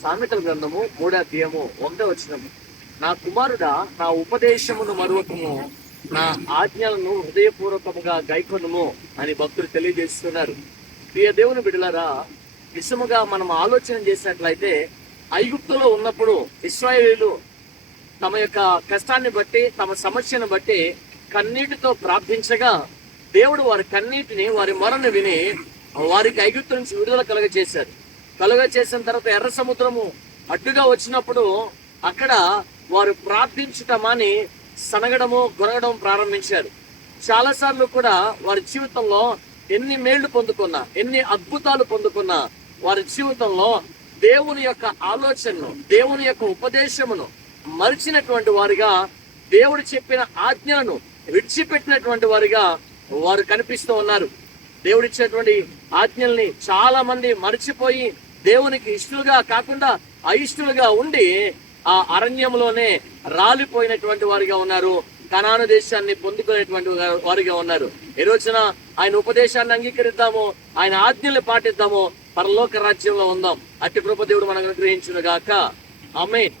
సామెతల గ్రంథము 3:1 నా కుమారుడా, నా ఉపదేశమును మరువకము, నా ఆజ్ఞలను హృదయపూర్వకముగా గైకొనుము అని భక్తులు తెలియజేస్తున్నారు. ప్రియ దేవుని బిడ్డలారా, నిజముగా మనం ఆలోచన చేసినట్లయితే ఐగుప్తులో ఉన్నప్పుడు ఇశ్రాయేలీయులు తమ యొక్క కష్టాన్ని బట్టి, తమ సమస్యను బట్టి కన్నీటితో ప్రార్థించగా దేవుడు వారి కన్నీటిని, వారి మొరను విని వారికి ఐగుప్తు నుంచి విడుదల కలుగ చేసిన తర్వాత ఎర్ర సముద్రము అడ్డుగా వచ్చినప్పుడు అక్కడ వారు ప్రార్థించటమని సనగడము, గొనగడం ప్రారంభించారు. చాలాసార్లు కూడా వారి జీవితంలో ఎన్ని మేళ్లు పొందుకున్నా, ఎన్ని అద్భుతాలు పొందుకున్నా, వారి జీవితంలో దేవుని యొక్క ఆలోచనను, దేవుని యొక్క ఉపదేశమును మరిచినటువంటి వారిగా, దేవుడు చెప్పిన ఆజ్ఞలను విడిచిపెట్టినటువంటి వారిగా వారు కనిపిస్తూ ఉన్నారు. దేవుడిచ్చేటువంటి ఆజ్ఞల్ని చాలా మంది మరిచిపోయి దేవునికి ఇష్టలుగా కాకుండా అయిష్టలుగా ఉండి ఆ అరణ్యంలోనే రాలిపోయినటువంటి వారిగా ఉన్నారు. కనాను దేశాన్ని పొందుకునేటువంటి వారిగా ఉన్నారు. ఈ రోజున ఆయన ఉపదేశాన్ని అంగీకరిద్దాము, ఆయన ఆజ్ఞల్ని పాటిద్దాము, పరలోక రాజ్యంలో ఉందాం. అట్టి కృప దేవుడు మనకు అనుగ్రహించును గాక. ఆమేన్.